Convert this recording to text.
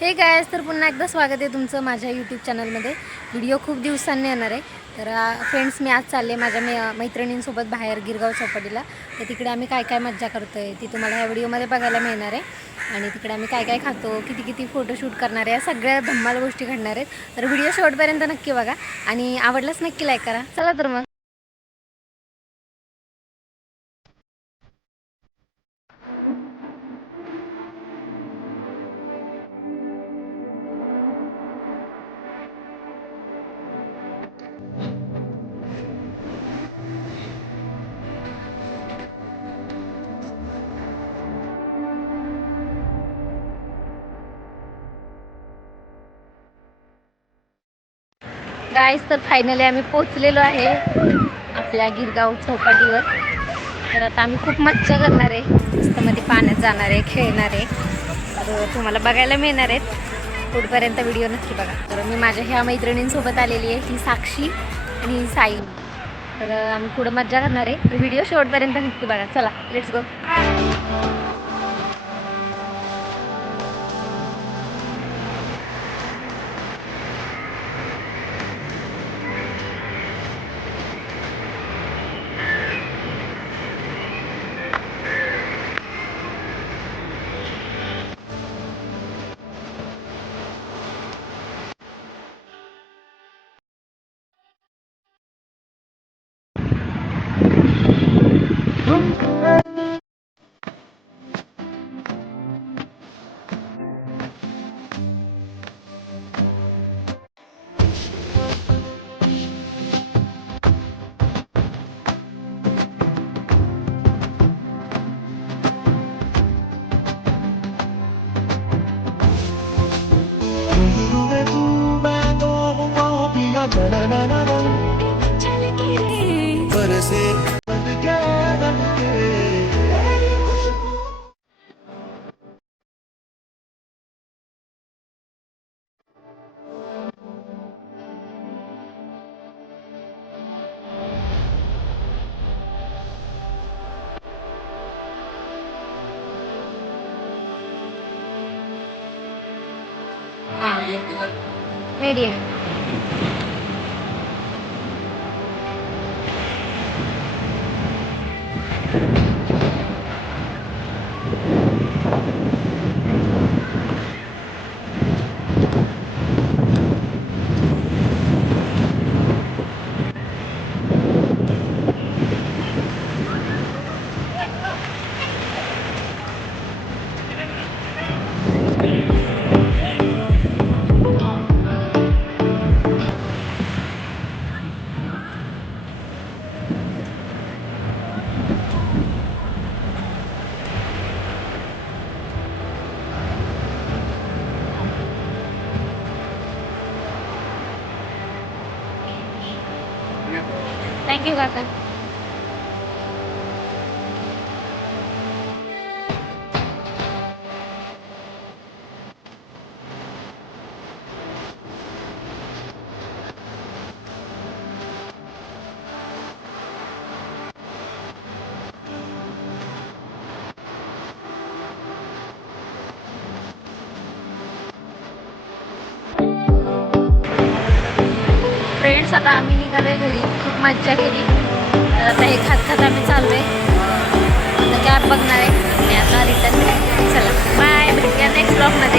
हे गायस, तर पुन्हा एकदा स्वागत आहे तुमचं माझ्या यूट्यूब चॅनलमध्ये. व्हिडिओ खूप दिवसांनी येणार आहे. तर फ्रेंड्स, मी आज चालले माझ्या मैत्रिणींसोबत बाहेर गिरगाव चौपाटीला. तर तिकडे आम्ही काय काय मज्जा करतो आहे ती तुम्हाला ह्या व्हिडिओमध्ये बघायला मिळणार आहे. आणि तिकडे आम्ही काय काय खातो, किती किती फोटोशूट करणार आहे, या सगळ्या धम्माल गोष्टी घडणार आहेत. तर व्हिडिओ शेवटपर्यंत नक्की बघा आणि आवडलाच नक्की लाईक करा. चला तर मग. गाईस, तर फायनली आम्ही पोचलेलो आहे आपल्या गिरगाव चौपाटीवर. तर आता आम्ही खूप मज्जा करणार आहे, मस्तमध्ये पाण्यात जाणार आहे, खेळणार आहे. तर तुम्हाला बघायला मिळणार आहेत. पुढपर्यंत व्हिडिओ नक्की बघा. तर मी माझ्या ह्या मैत्रिणींसोबत आलेली आहे, ही साक्षी आणि ही साई. तर आम्ही पुढं मज्जा करणार आहे. तर व्हिडिओ शेवटपर्यंत नक्की बघा. चला, लेट्स गो. रेडी आहे. थँक्यू काका. फ्रेंड्स, आता आम्ही निघालोय घरी. खूप मज्जा केली. तर आता हे खात खात आम्ही चाललोय. आता कॅब बघणार आहे आणि आता रिटर्न. चला, बाय. भेटूया नेक्स्ट ब्लॉगमध्ये.